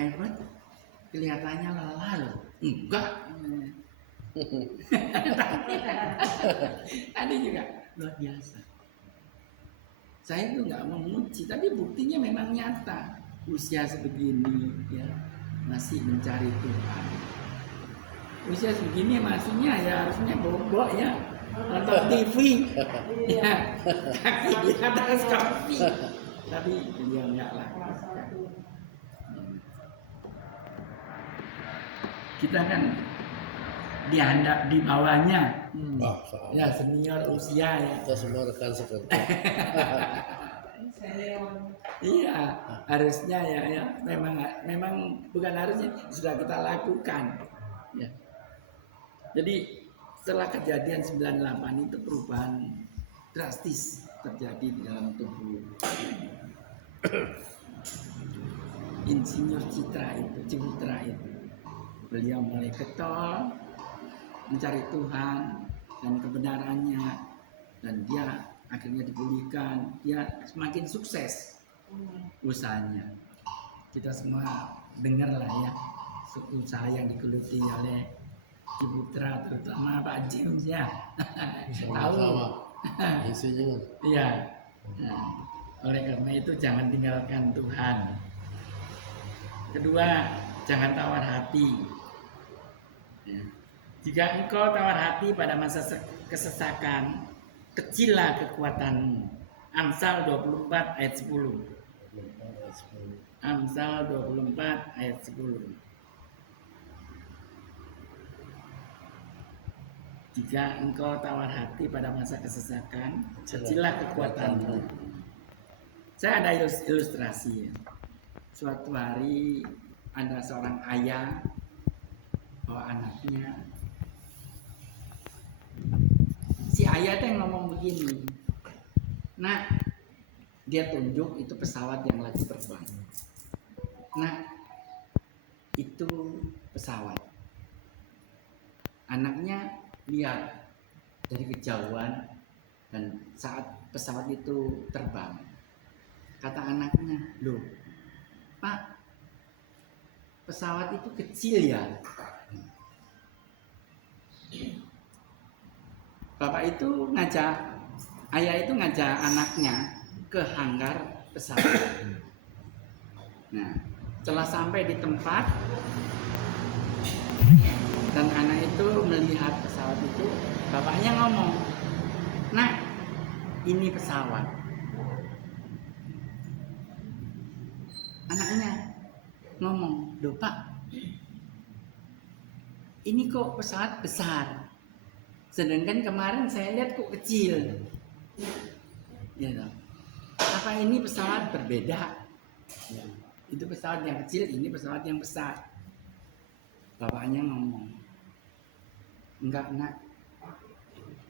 Herbert kelihatannya lelah loh. Enggak. Tadi juga luar biasa. Saya itu nggak memuji, tapi buktinya memang nyata. Usia sebegini ya masih mencari Tuhan. Usia segini maksudnya ya harusnya bobok ya, nonton TV, ya kaki di atas kopi. Tapi beliau nggak lakukan. Kita kan dihandap di bawahnya, ya senior usia ya. Kita semua rekan sekerja. Iya, harusnya ya memang bukan harusnya, sudah kita lakukan. Ya. Jadi setelah kejadian 98 itu perubahan drastis terjadi di dalam tubuh Insinyur Ciputra itu. Beliau mulai getol mencari Tuhan dan kebenarannya, dan dia akhirnya dipulihkan. Dia semakin sukses usahanya. Kita semua dengar lah ya usaha yang digeluti oleh Ciputra, terutama Pak James ya. Tahu? Insinyur. Iya. Nah, oleh karena itu jangan tinggalkan Tuhan. Kedua, jangan tawar hati. Ya. Jika engkau tawar hati pada masa kesesakan, kecillah kekuatanmu. Amsal 24 ayat 10. Amsal 24 ayat 10. Jika engkau tawar hati pada masa kesesakan, kecillah kekuatanmu. Saya ada ilustrasi ya. Suatu hari ada seorang ayah bawa anaknya. Si ayah itu yang ngomong begini, nah dia tunjuk itu pesawat yang lagi terbang. Nah itu pesawat. Anaknya lihat dari kejauhan, dan saat pesawat itu terbang, kata anaknya, loh Pak, pesawat itu kecil ya. Bapak itu ayah itu ngajak anaknya ke hanggar pesawat. Nah, setelah sampai di tempat dan anak itu melihat pesawat itu, bapaknya ngomong, "Nak, ini pesawat." Anaknya ngomong, "Loh Pak, ini kok pesawat besar, sedangkan kemarin saya lihat kok kecil." Ya, apa ini pesawat berbeda? Ya, itu pesawat yang kecil, ini pesawat yang besar. Bapaknya ngomong, "Enggak Nak,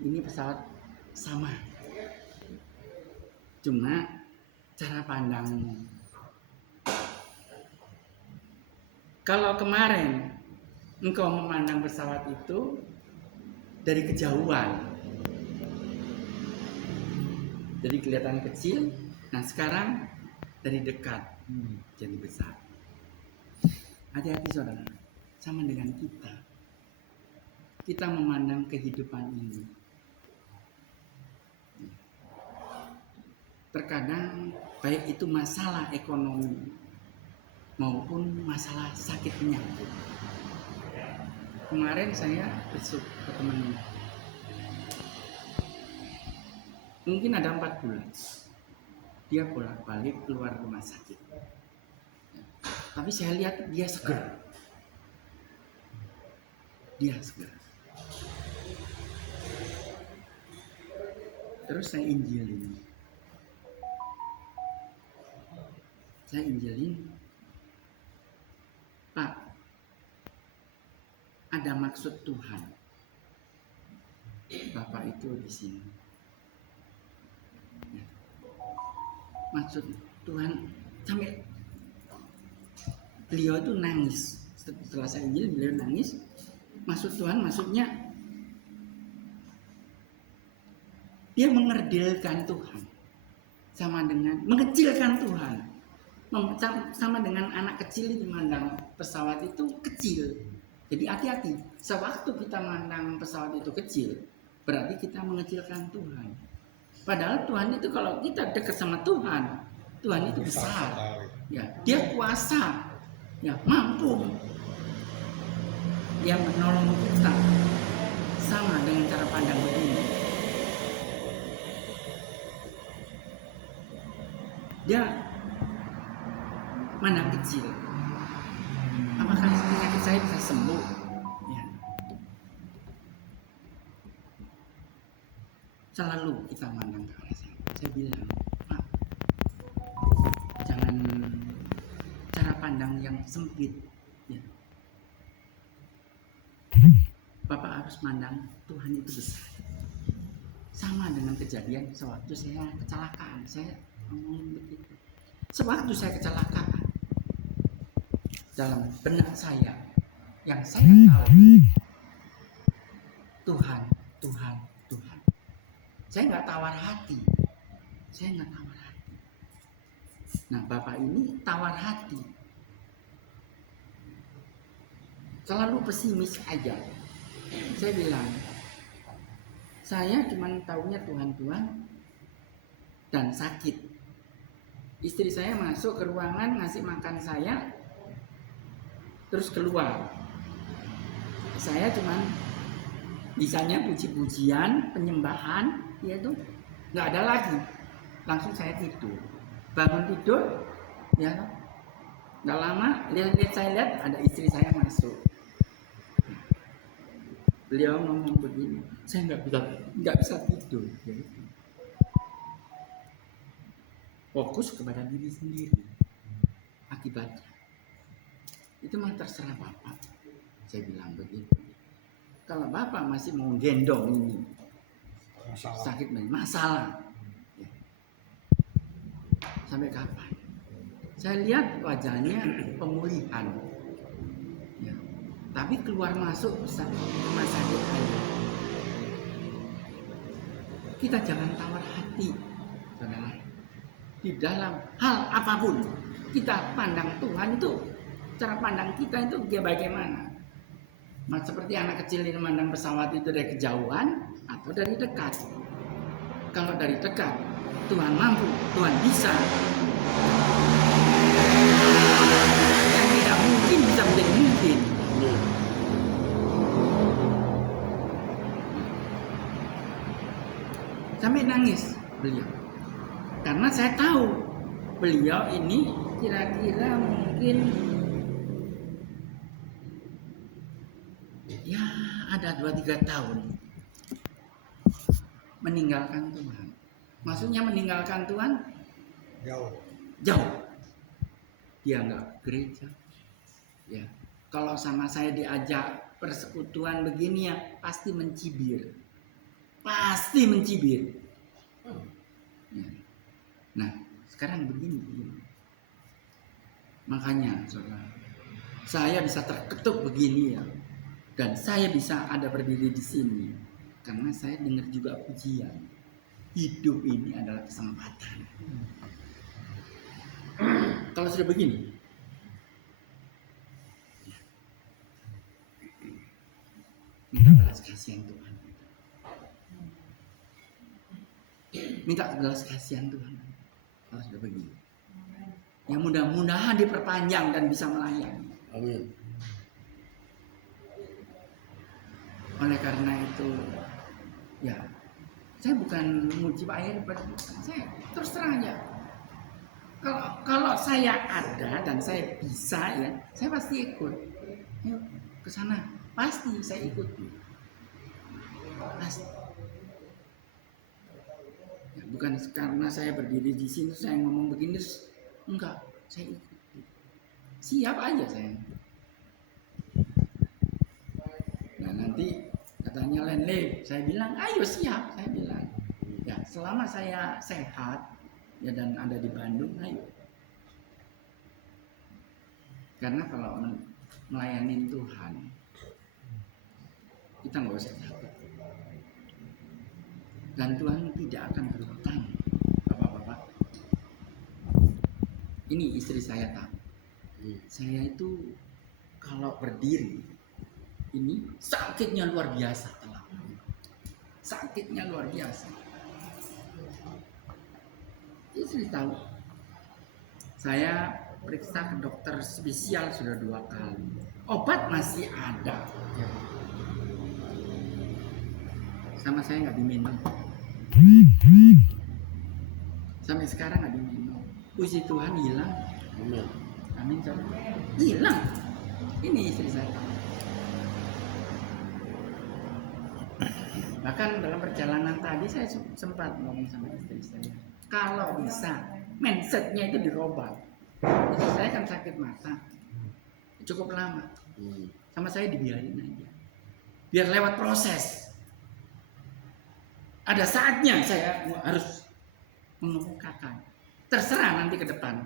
ini pesawat sama, cuma cara pandangmu. Kalau kemarin engkau memandang pesawat itu dari kejauhan, jadi kelihatan kecil. Nah sekarang dari dekat jadi besar." Hati-hati saudara, sama dengan kita memandang kehidupan ini. Terkadang baik itu masalah ekonomi maupun masalah sakit penyakit. Kemarin saya besuk ke teman, mungkin ada 4 bulan dia bolak-balik keluar rumah sakit, tapi saya lihat dia segar. Terus saya injilin, "Pak, ada maksud Tuhan Bapak itu di sini. Ya. Maksud Tuhan," sampai beliau itu nangis. Setelah saya injil, beliau nangis. Maksud Tuhan maksudnya dia mengerdilkan Tuhan, sama dengan mengecilkan Tuhan. sama dengan anak kecil itu memandang pesawat itu kecil. Jadi hati-hati. Sewaktu kita memandang pesawat itu kecil, berarti kita mengecilkan Tuhan. Padahal Tuhan itu kalau kita dekat sama Tuhan, Tuhan itu besar. Ya, dia kuasa. Ya, mampu. Dia menolong kita. Sama dengan cara pandang begini. Dia mana kecil. Apakah penyakit saya bisa sembuh? Ya. Selalu kita mandang ke arah saya. Saya bilang, Pak, jangan cara pandang yang sempit. Ya. Bapak harus mandang Tuhan itu besar. Sama dengan kejadian sewaktu saya kecelakaan. Saya ngomongin begitu. Sewaktu saya kecelakaan, dalam benak saya, yang saya tahu, Tuhan, Tuhan, Tuhan. Saya nggak tawar hati. Nah, Bapak ini tawar hati. Selalu pesimis aja. Saya bilang, saya cuma tahunya Tuhan dan sakit. Istri saya masuk ke ruangan ngasih makan saya, terus keluar. Saya cuma bisanya puji-pujian, penyembahan, ya itu nggak ada lagi. Langsung saya tidur. Bangun tidur, ya nggak lama saya lihat ada istri saya masuk. Beliau ngomong begini, saya nggak bisa tidur. Jadi, fokus kepada diri sendiri. Akibatnya, itu mah terserah Bapak. Saya bilang begitu. Kalau Bapak masih mau gendong ini, sakit masalah. Ya. Sampai kapan? Saya lihat wajahnya pemulihan. Ya. Tapi keluar masuk rumah sakit aja. Kita jangan tawar hati, saudara. Di dalam hal apapun, kita pandang Tuhan itu, cara pandang kita itu dia bagaimana? Nah, seperti anak kecil ini memandang pesawat itu dari kejauhan atau dari dekat. Kalau dari dekat, Tuhan mampu, Tuhan bisa. Yang tidak mungkin bisa menjadi mungkin. Sampai nangis beliau. Karena saya tahu beliau ini kira-kira mungkin ya ada 2-3 tahun meninggalkan Tuhan. Maksudnya meninggalkan Tuhan jauh. Dia nggak gereja. Ya, kalau sama saya diajak persekutuan begini ya pasti mencibir. Ya. Nah, sekarang begini. Makanya, saudara, saya bisa terketuk begini ya, dan saya bisa ada berdiri di sini karena saya dengar juga pujian. Hidup ini adalah kesempatan. Kalau sudah begini, minta belas kasihan Tuhan. Minta belas kasihan Tuhan. Kalau sudah begini, yang mudah-mudahan diperpanjang dan bisa melayani. Amin. Oleh karena itu, ya, saya bukan muji Pak Heri, saya terus terang aja. Kalau saya ada dan saya bisa ya, saya pasti ikut. Yuk ke sana, pasti saya ikut. Pasti. Ya, bukan karena saya berdiri di sini saya ngomong begini, enggak, saya ikut. Siap aja saya. Nah nanti katanya Lenle, saya bilang ayo siap, saya bilang. Ya selama saya sehat ya dan ada di Bandung, ayo. Karena kalau melayani Tuhan, kita nggak usah takut. Dan Tuhan tidak akan berhutang, bapak-bapak. Ini istri saya tahu. Saya itu kalau berdiri ini sakitnya luar biasa, sakitnya luar biasa. Istri tahu. Saya periksa ke dokter spesial sudah 2 kali. Obat masih ada. Sama saya nggak diminum. Sampai sekarang nggak diminum. Puji Tuhan hilang. Amin. Amin. Hilang. Ini istri saya. Bahkan dalam perjalanan tadi saya sempat ngomong sama istri saya. Kalau bisa, mindsetnya itu dirubah. Istri saya kan sakit mata. Cukup lama. Sama saya dibiarin aja. Biar lewat proses. Ada saatnya saya harus mengemukakan. Terserah nanti ke depan.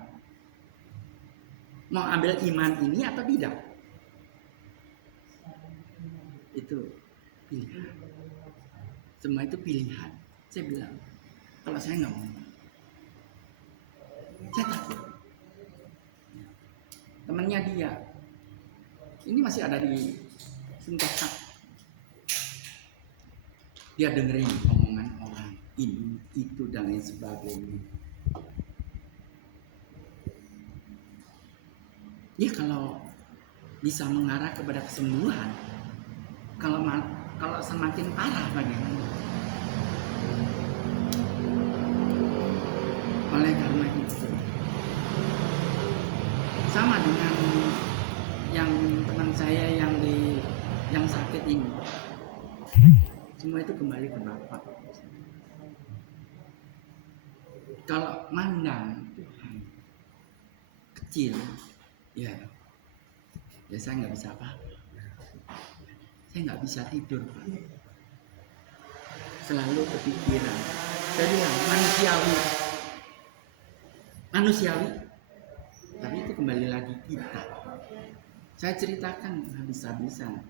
Mau ambil iman ini atau tidak. Itu pilihan. Semua itu pilihan. Saya bilang, kalau saya nggak mau. Saya takut. Temannya dia. Ini masih ada di Sentosa. Dia dengerin omongan orang ini, itu, dan lain sebagainya. Ya kalau bisa mengarah kepada kesembuhan, kalau semakin parah bagaimana? Oleh karena itu, sama dengan yang teman saya yang sakit ini, semua itu kembali ke Bapak. Kalau mandang Tuhan kecil, ya saya nggak bisa apa-apa. Saya nggak bisa tidur, Pak. Selalu kepikiran. Saya bilang manusiawi. Tapi itu kembali lagi kita. Saya ceritakan habis-habisan.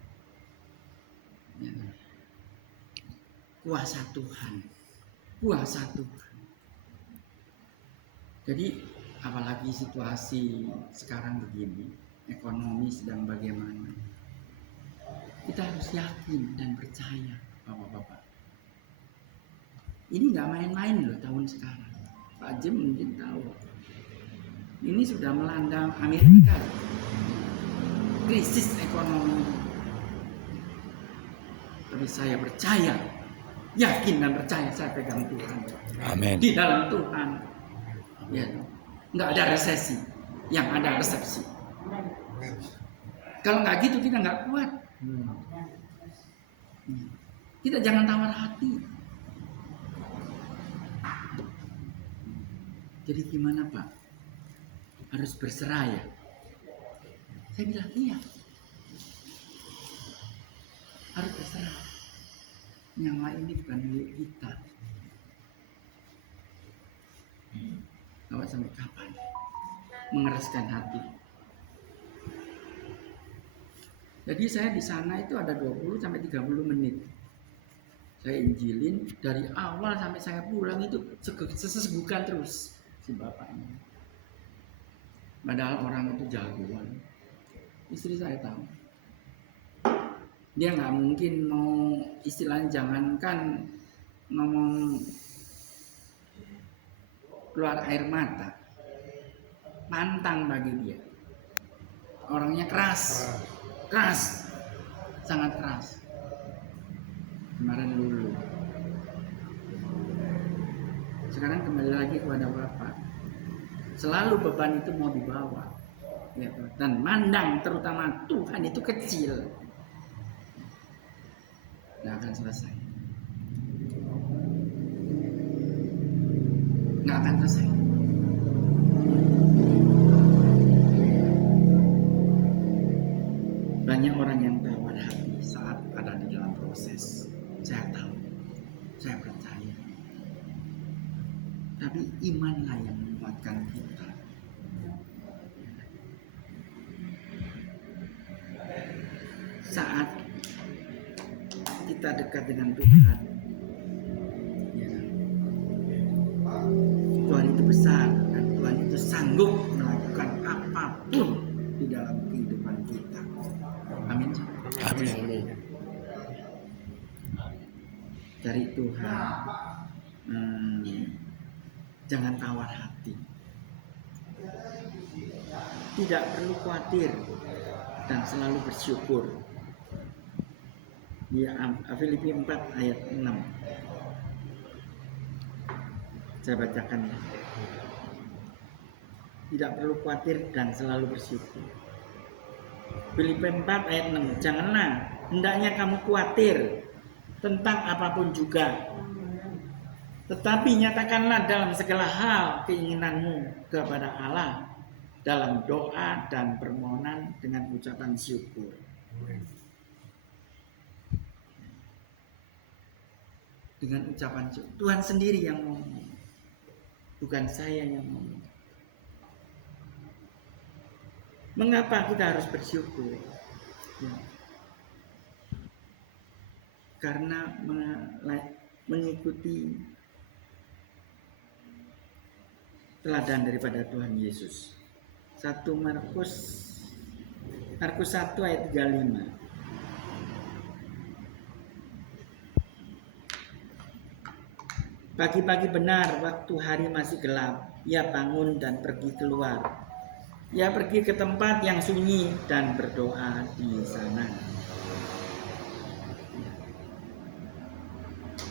Ya. Kuasa Tuhan. Jadi apalagi situasi sekarang begini, ekonomi sedang bagaimana, kita harus yakin dan percaya, Bapak-bapak. Ini nggak main-main loh tahun sekarang. Pak Jem mungkin tahu. Ini sudah melanda Amerika, krisis ekonomi. Tapi saya percaya, yakin dan percaya, saya pegang Tuhan. Amin. Di dalam Tuhan, ya, nggak ada resesi, yang ada resepsi. Kalau nggak gitu kita nggak kuat. Kita jangan tawar hati. Jadi gimana Pak? Harus berserah ya? Saya bilang iya. Harus berserah. Nyawa ini bukan milik kita. Bapak sampai kapan mengeraskan hati? Jadi saya di sana itu ada 20 sampai 30 menit. Saya injilin dari awal sampai saya pulang itu sesegukan terus si bapak ini. Padahal orang itu jagoan. Istri saya tahu. Dia nggak mungkin mau istilahnya jangankan ngomong keluar air mata. Pantang bagi dia. Orangnya keras, sangat keras. Kemarin dulu. Sekarang kembali lagi kepada Bapak. Selalu beban itu mau dibawa, ya, dan mandang terutama Tuhan itu kecil, nggak akan selesai, nggak akan selesai. Banyak orang yang tawar hati saat ada di dalam proses. Saya tahu, saya percaya. Tapi imanlah yang menguatkan kita. Saat kita dekat dengan Tuhan, ya, Tuhan itu besar dan Tuhan itu sanggup melakukan Cari Tuhan. Jangan tawar hati. Tidak perlu khawatir dan selalu bersyukur. Di Filipi 4 ayat 6. Saya bacakan ya. Tidak perlu khawatir dan selalu bersyukur. Filipi 4 ayat 6. Janganlah hendaknya kamu khawatir tentang apapun juga. Tetapi nyatakanlah dalam segala hal keinginanmu kepada Allah dalam doa dan permohonan dengan ucapan syukur. Dengan ucapan syukur. Tuhan sendiri yang ngomong, bukan saya yang ngomong. Mengapa kita harus bersyukur? Ya. Karena mengikuti teladan daripada Tuhan Yesus. 1 Markus 1 ayat 35. Pagi-pagi benar waktu hari masih gelap, ia bangun dan pergi keluar. Ia pergi ke tempat yang sunyi dan berdoa di sana.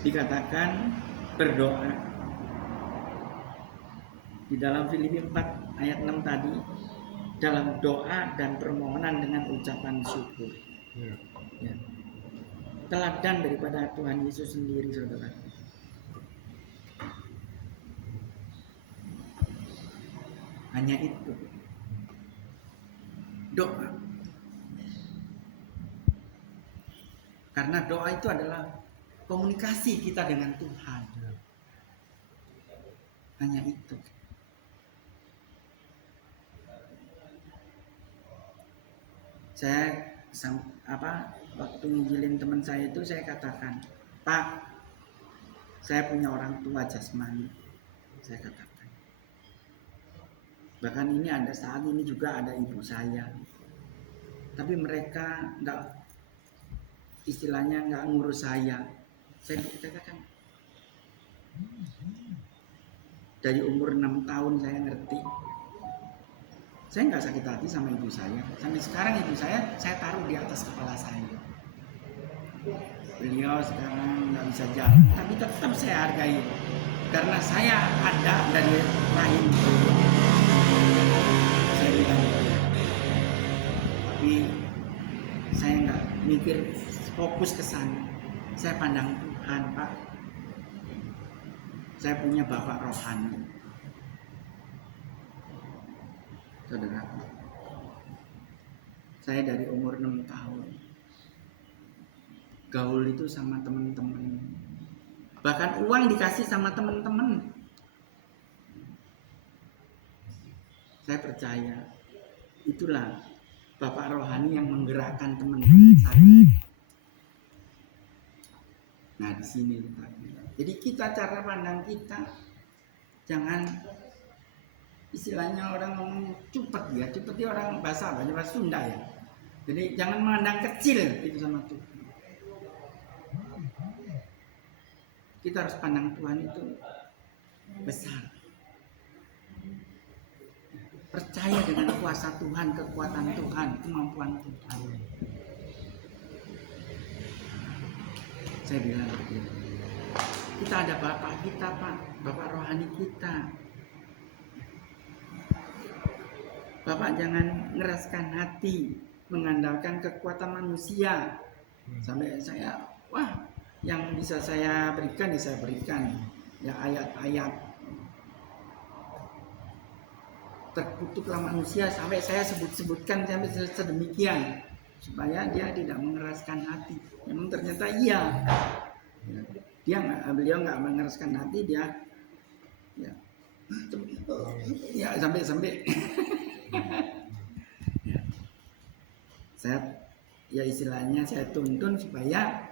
Dikatakan berdoa. Di dalam Filipi 4 ayat 6 tadi, dalam doa dan permohonan dengan ucapan syukur. Ya. Teladan daripada Tuhan Yesus sendiri, saudara. Hanya itu. Doa. Karena doa itu adalah komunikasi kita dengan Tuhan. Hanya itu. Saya waktu ngijilin teman saya itu saya katakan, Pak, saya punya orang tua jasmani. Saya katakan. Bahkan ini ada saat ini juga ada ibu saya. Tapi mereka nggak ngurus saya. Saya katakan, dari umur 6 tahun saya ngerti. Saya nggak sakit hati sama ibu saya. Sampai sekarang ibu saya taruh di atas kepala saya. Beliau sekarang nggak bisa jalan, tapi tetap saya hargai. Karena saya ada dari rahim beliau. Saya bilang, tapi saya nggak mikir fokus ke sana. Saya pandang Tuhan, Pak. Saya punya bapak rohani. Saudara, saya dari umur 6 tahun gaul itu sama teman-teman, bahkan uang dikasih sama teman-teman. Saya percaya itulah bapak rohani yang menggerakkan teman-teman saya. Nah, di sini jadi kita, cara pandang kita jangan, istilahnya orang ngomong cupet ya, cupet itu orang bahasa Sunda ya. Jadi jangan memandang kecil itu sama Tuhan. Kita harus pandang Tuhan itu besar. Percaya dengan kuasa Tuhan, kekuatan Tuhan, kemampuan Tuhan. Saya bilang begitu. Kita ada Bapak kita, Pak, Bapak rohani kita. Bapak jangan ngeraskan hati, mengandalkan kekuatan manusia. Sampai saya, yang bisa saya berikan, ya saya berikan. Ya ayat-ayat. Terkutuklah manusia, sampai saya sebutkan sampai sedemikian. Supaya dia tidak mengeraskan hati. Memang ternyata iya. Beliau nggak mengeraskan hati, dia sampai saya istilahnya saya tuntun supaya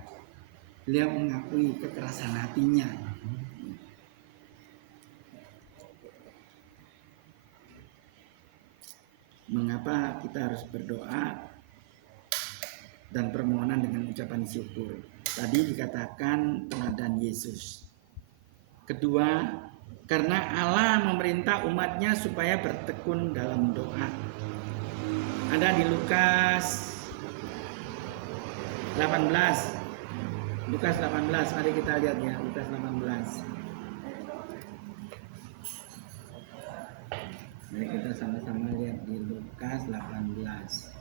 beliau mengakui kekerasan hatinya. Mengapa kita harus berdoa dan permohonan dengan ucapan syukur? Tadi dikatakan teladan Yesus. Kedua, karena Allah memerintah umatnya supaya bertekun dalam doa. Ada di Lukas 18. Lukas 18, mari kita lihat ya, Lukas 18. Mari kita sama-sama lihat di Lukas 18.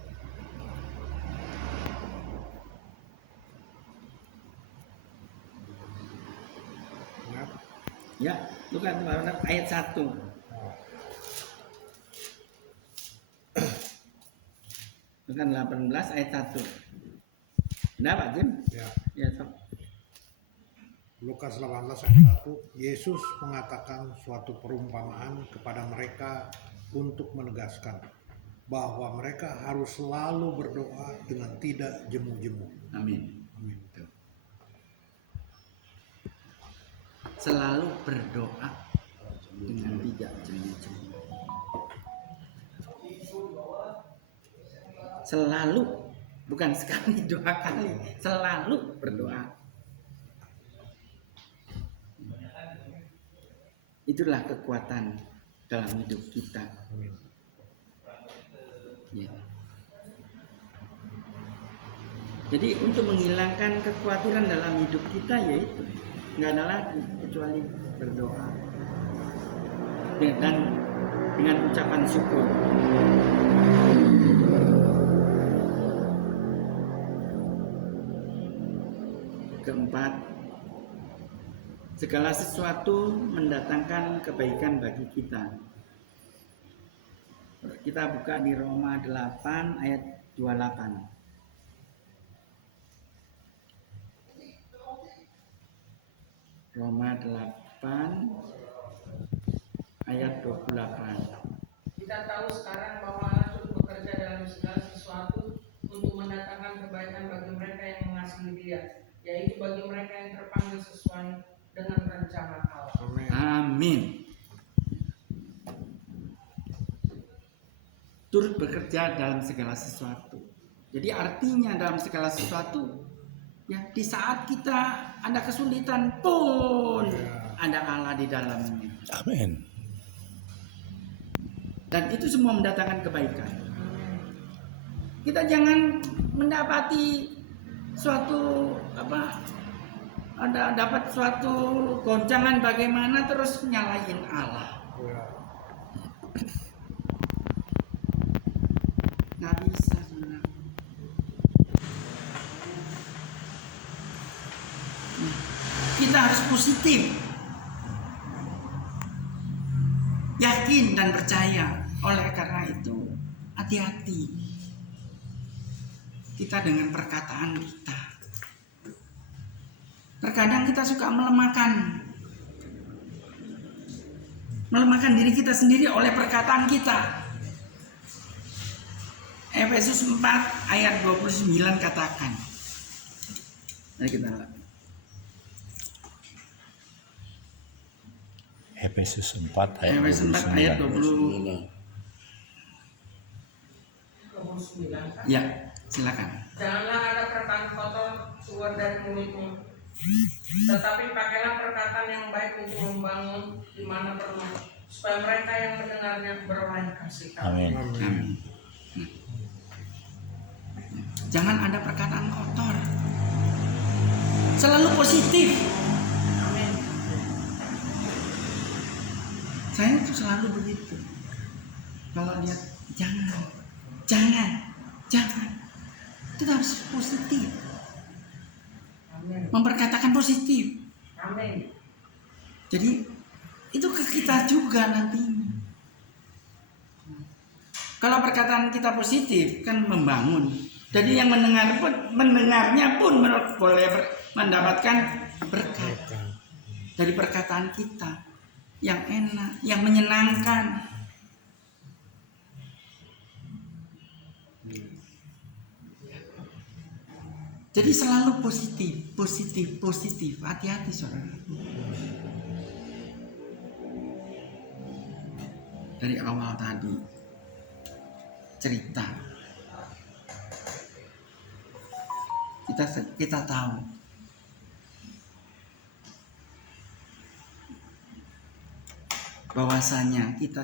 Ya, Lukas 18 ayat 1. Lukas 18 ayat 1. Benar Pak Jim? Ya. Ya, Sob. Lukas 18 ayat 1, Yesus mengatakan suatu perumpamaan kepada mereka untuk menegaskan bahwa mereka harus selalu berdoa dengan tidak jemu-jemu. Amin. Amin. Selalu berdoa dengan tidak jemu-jemu. Selalu, bukan sekali, 2 kali, selalu berdoa. Itulah kekuatan dalam hidup kita. Amin. Ya. Jadi untuk menghilangkan kekhawatiran dalam hidup kita yaitu nggak ada lagi kecuali berdoa dan dengan ucapan syukur. Keempat, segala sesuatu mendatangkan kebaikan bagi kita. Kita buka di Roma 8 ayat 28. Roma 8 ayat 28. Kita tahu sekarang bahwa Allah turut bekerja dalam segala sesuatu untuk mendatangkan kebaikan bagi mereka yang mengasihi Dia, yaitu bagi mereka yang terpanggil sesuai dengan rencana Allah. Amin. Amin. Turut bekerja dalam segala sesuatu. Jadi artinya dalam segala sesuatu, ya di saat kita ada kesulitan pun ada Allah di dalamnya. Amin. Dan itu semua mendatangkan kebaikan. Kita jangan mendapati suatu dapat suatu goncangan bagaimana terus nyalain Allah. Ya. Nggak bisa sebenarnya. Kita harus positif, yakin dan percaya. Oleh karena itu hati-hati kita dengan perkataan kita. Terkadang kita suka melemahkan diri kita sendiri oleh perkataan kita. Efesus 4 ayat 29 katakan. Mari kita lihat. Efesus 4 ayat Efesus 4 ayat 29. 29 kan? Ya, silakan. Janganlah ada perkataan kotor keluar dari mulutmu, tetapi pakailah perkataan yang baik untuk membangun di mana perlu, supaya mereka yang mendengarnya beroleh kasih karunia. Amin. Amin. Jangan ada perkataan kotor. Selalu positif. Amin. Saya tuh selalu begitu. Kalau lihat jangan. Itu harus positif. Amin. Memperkatakan positif. Amin. Jadi itu ke kita juga nantinya. Kalau perkataan kita positif kan membangun. Jadi yang mendengarnya pun boleh mendapatkan berkat dari perkataan kita yang enak, yang menyenangkan. Jadi selalu positif. Hati-hati saudara. Dari awal tadi cerita kita tahu bahwasanya kita